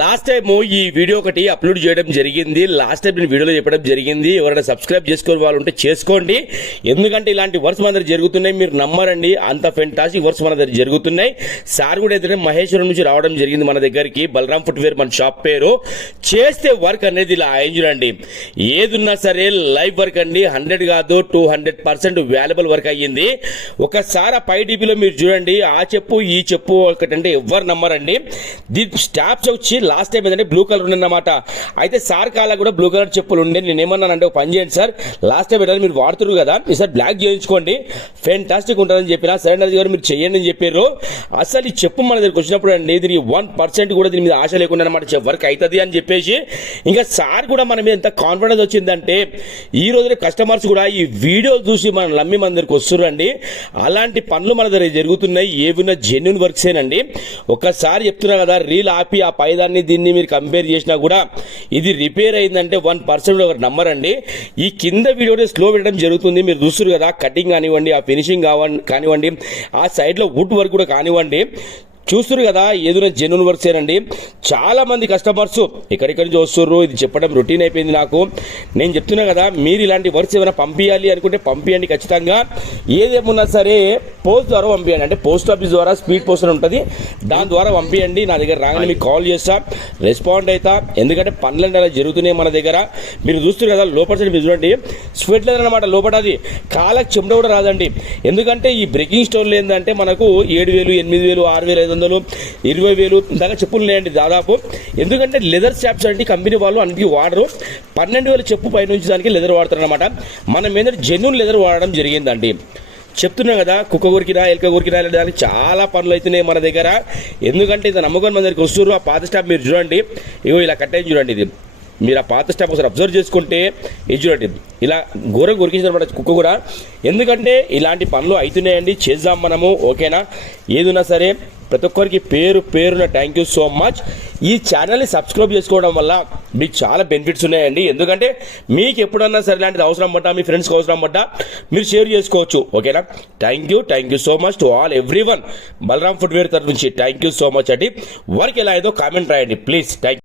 Last time ఈ video ఒకటి upload చేయడం జరిగింది. లాస్ట్ టైం నేను వీడియోలో చెప్పడం జరిగింది. ఎవరైనా సబ్స్క్రైబ్ చేసుకునే వాళ్ళు ఉంటే చేసుకోండి. ఎందుకంటే ఇలాంటి వర్క్స్ మన దగ్గర జరుగుతున్నాయి, మీరు నమ్మరండి. అంత ఫెంటాస్టిక్ వర్క్స్ మన దగ్గర జరుగుతున్నాయి. సార్ కూడా అయితే మహేశ్వరం నుంచి రావడం జరిగింది మన దగ్గరికి. బలరాం ఫుట్వేర్ మన షాప్ పేరు. చేస్తే వర్క్ అనేది ఇలా చూడండి, ఏదున్నా సరే లైవ్ వర్క్ అండి. 100 కాదు 200% వాల్యుబుల్ వర్క్ అయ్యింది. ఒకసారి ఆ పై డీపీలో మీరు చూడండి, ఆ చెప్పు ఈ చెప్పు ఒకటంటే ఎవరు నమ్మరండి. దీని స్టాప్స్ వచ్చి లాస్ట్ టైం ఏంటంటే బ్లూ కలర్ ఉందన్నమాట. అయితే సార్ కాళ్ళ కూడా బ్లూ కలర్ చెప్పులు ఉండే. నేను ఏమన్నానంటే ఒక పని చేయండి సార్, లాస్ట్ టైం ఏంటంటే మీరు వాడుతున్నారు కదా, ఈసారి బ్లాక్ చేయించుకోండి, ఫెంటాస్టిక్ ఉంటుందని చెప్పిన. సరే గారు మీరు చెయ్యండి అని చెప్పారు. అసలు ఈ చెప్పు మన దగ్గరికి వచ్చినప్పుడు అండి దీనికి 1% కూడా దీని మీద ఆశ లేకుండా అనమాట వర్క్ అవుతుంది అని చెప్పేసి. ఇంకా సార్ కూడా మన మీద ఎంత కాన్ఫిడెన్స్ వచ్చిందంటే ఈ రోజు కస్టమర్స్ కూడా ఈ వీడియో చూసి మనం నమ్మి మన దగ్గరికి వస్తున్నారండి. అలాంటి పనులు మన దగ్గర జరుగుతున్నాయి. ఏవిన్నా జెన్యున్ వర్క్స్ ఏనండి. ఒకసారి చెప్తున్నా కదా, రీల్ ఆపి ఆ పైదాన్ని దీన్ని మీరు కంపేర్ చేసినా కూడా ఇది రిపేర్ అయిందంటే 1% ఒకటి నమ్మరండి. ఈ కింద వీడియో స్లో పెట్టడం జరుగుతుంది, మీరు చూస్తారు కదా. కటింగ్ కానివ్వండి, ఆ ఫినిషింగ్ కానివ్వండి, ఆ సైడ్ లో వుడ్ వర్క్ కూడా కానివ్వండి, చూస్తున్నారు కదా. ఏదైనా జెన్యున్ వర్క్స్ ఏనండి. చాలా మంది కస్టమర్స్ ఎక్కడెక్కడి నుంచి వస్తున్నారు. ఇది చెప్పడం రొటీన్ అయిపోయింది నాకు. నేను చెప్తున్నా కదా, మీరు ఇలాంటి వర్క్స్ ఏమైనా పంపించాలి అనుకుంటే పంపించండి ఖచ్చితంగా. ఏదేమున్నా సరే పోస్ట్ ద్వారా పంపించండి. అంటే పోస్ట్ ఆఫీస్ ద్వారా స్పీడ్ పోస్ట్ అని ఉంటుంది, దాని ద్వారా పంపించండి. నా దగ్గర రాగానే మీకు కాల్ చేస్తా, రెస్పాండ్ అవుతా. ఎందుకంటే పనులు అలా జరుగుతున్నాయి మన దగ్గర. మీరు చూస్తున్నారు కదా, లోపల సైడ్ మీరు చూడండి, స్వెట్ లెదర్ అనమాట. లోపల అది కాళ్ళకి చెమట కూడా రాదండి. ఎందుకంటే ఈ బ్రేకింగ్ స్టోర్లు ఏంటంటే మనకు 7,000, 8,000, 6,500, 20,000 దాకా చెప్పులు లేండి దాదాపు. ఎందుకంటే లెదర్ స్టాప్స్ అంటే కంపెనీ వాళ్ళు అన్నిటికీ వాడరు. 12,000 చెప్పు పై నుంచి దానికి లెదర్ వాడతారు అనమాట. మనం ఏంటంటే జెన్యున్ లెదర్ వాడడం జరిగిందండి. చెప్తున్నాం కదా, కుక్క కొరికినా ఎలక కొరికినా దానికి చాలా పనులు అవుతున్నాయి మన దగ్గర. ఎందుకంటే ఇది నమ్మకం మన దగ్గరికి వస్తున్నారు. ఆ పాత స్టాప్ మీరు చూడండి, ఇగో ఇలా కట్టేది చూడండి. ఇది మీరు ఆ పాత స్టాప్ ఒకసారి అబ్జర్వ్ చేసుకుంటే ఇది చూడండి, ఇలా ఘోరం కొరికించారన్నమాట కుక్క కూడా. ఎందుకంటే ఇలాంటి పనులు అవుతున్నాయండి. చేద్దాం మనము, ఓకేనా. ఏదున్నా సరే ప్రతి ఒక్కరికి పేరున థ్యాంక్ యూ సో మచ్. ఈ ఛానల్ని సబ్స్క్రైబ్ చేసుకోవడం వల్ల మీకు చాలా బెనిఫిట్స్ ఉన్నాయండి. ఎందుకంటే మీకు ఎప్పుడన్నా సరే ఇలాంటిది అవసరం పడ్డా, మీ ఫ్రెండ్స్కి అవసరం పడ్డా మీరు షేర్ చేసుకోవచ్చు, ఓకేనా. Thank you so much to all everyone. Balaram footwear తరఫు నుంచి థ్యాంక్ యూ సో మచ్ అండి. వర్క్ ఎలా అయిందో కామెంట్ రాయండి ప్లీజ్. థ్యాంక్